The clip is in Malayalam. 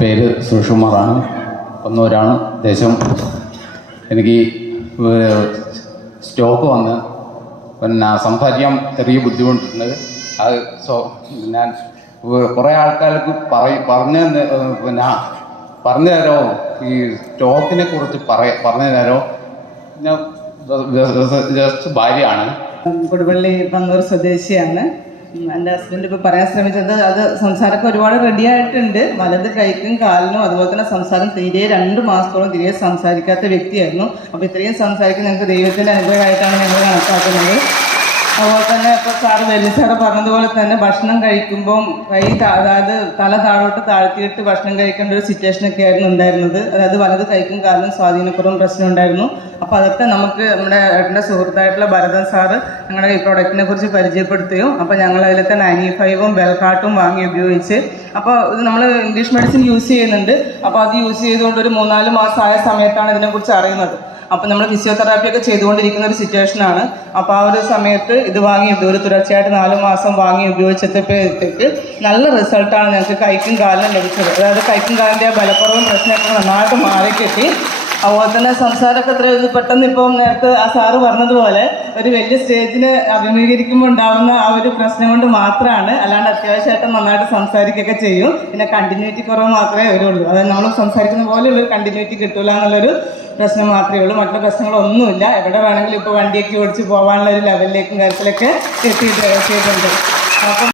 പേര് സുഷുമാറാണ്, ഒന്നൂരാണ് ദേശം. എനിക്ക് സ്റ്റോക്ക് വന്ന് സംസാരിക്കാൻ ചെറിയ ബുദ്ധിമുട്ടുണ്ട്. അത് ഞാൻ കുറേ ആൾക്കാർക്ക് പറഞ്ഞു തരോ, ഈ സ്റ്റോക്കിനെ കുറിച്ച് പറഞ്ഞു തരോ. ജസ്റ്റ് ഭാര്യയാണ്, കൊടുവള്ളി പന്നൂർ സ്വദേശിയാണ്. എൻ്റെ ഹസ്ബൻഡ് ഇപ്പോൾ പറയാൻ ശ്രമിച്ചത് അത് സംസാരമൊക്കെ ഒരുപാട് റെഡി ആയിട്ടുണ്ട്. വലത് കൈക്കും കാലിനും അതുപോലെ തന്നെ സംസാരം തീരെ 2 മാസത്തോളം തീരെ സംസാരിക്കാത്ത വ്യക്തിയായിരുന്നു. അപ്പോൾ ഇത്രയും സംസാരിക്കുന്ന ഞങ്ങൾക്ക് ദൈവത്തിൻ്റെ അനുഗ്രഹമായിട്ടാണ് ഞങ്ങൾ കണക്കാക്കുന്നത്. അതുപോലെ തന്നെ ഇപ്പോൾ സാറ് വെല്ലിസാറ് പറഞ്ഞതുപോലെ തന്നെ ഭക്ഷണം കഴിക്കുമ്പം അതായത് തല താഴോട്ട് താഴ്ത്തിയിട്ട് ഭക്ഷണം കഴിക്കേണ്ട ഒരു സിറ്റുവേഷനൊക്കെ ആയിരുന്നു ഉണ്ടായിരുന്നത്. അതായത് വലത് കൈക്കും കാലിനും സ്വാധീനക്കുറവും പ്രശ്നം ഉണ്ടായിരുന്നു. അപ്പോൾ അതൊക്കെ നമുക്ക് നമ്മുടെ ഏട്ടൻ്റെ സുഹൃത്തായിട്ടുള്ള ഭരതൻ സാറ് ഞങ്ങളുടെ ഈ പ്രോഡക്റ്റിനെ കുറിച്ച് പരിചയപ്പെടുത്തുകയും അപ്പോൾ ഞങ്ങൾ അതിലത്തെ 95ഉം ബെൽക്കാട്ടും വാങ്ങി ഉപയോഗിച്ച്, അപ്പോൾ ഇത് നമ്മൾ ഇംഗ്ലീഷ് മെഡിസിൻ യൂസ് ചെയ്യുന്നുണ്ട്. അപ്പോൾ അത് യൂസ് ചെയ്തുകൊണ്ട് ഒരു 3-4 മാസം ആയ സമയത്താണ് ഇതിനെക്കുറിച്ച് അറിയുന്നത്. അപ്പോൾ നമ്മൾ ഫിസിയോതെറാപ്പിയൊക്കെ ചെയ്തുകൊണ്ടിരിക്കുന്ന ഒരു സിറ്റുവേഷനാണ്. അപ്പോൾ ആ ഒരു സമയത്ത് ഇത് വാങ്ങി ഒരു തുടർച്ചയായിട്ട് 4 മാസം വാങ്ങി ഉപയോഗിച്ചപ്പോഴത്തേക്ക് നല്ല റിസൾട്ടാണ് ഞങ്ങൾക്ക് കൈക്കും കാലിനും ലഭിച്ചത്. അതായത് കൈക്കും കാലിൻ്റെ ബലക്കുറവും പ്രശ്നമൊക്കെ നന്നായിട്ട് മാറിക്കിട്ടി. അതുപോലെ തന്നെ സംസാരമൊക്കെ പെട്ടെന്ന് ഇപ്പം നേരത്തെ ആ സാറ് പറഞ്ഞതുപോലെ ഒരു വലിയ സ്റ്റേജിന് അഭിമുഖീകരിക്കുമ്പോൾ ഉണ്ടാകുന്ന ആ ഒരു പ്രശ്നം കൊണ്ട് മാത്രമാണ്. അല്ലാണ്ട് അത്യാവശ്യമായിട്ട് നന്നായിട്ട് സംസാരിക്കുകയൊക്കെ ചെയ്യും. പിന്നെ കണ്ടിന്യൂറ്റി കുറവ് മാത്രമേ വരുള്ളൂ. അതായത് നമ്മൾ സംസാരിക്കുന്ന പോലെയുള്ളൊരു കണ്ടിന്യൂറ്റി കിട്ടില്ല എന്നുള്ളൊരു പ്രശ്നം മാത്രമേ ഉള്ളൂ. മറ്റുള്ള പ്രശ്നങ്ങളൊന്നുമില്ല. എവിടെ വേണമെങ്കിലും ഇപ്പോൾ വണ്ടിയൊക്കെ ഓടിച്ച് പോകാനുള്ള ഒരു ലെവലിലേക്കും കാര്യത്തിലൊക്കെ എത്തിയിട്ടുണ്ട്. അപ്പം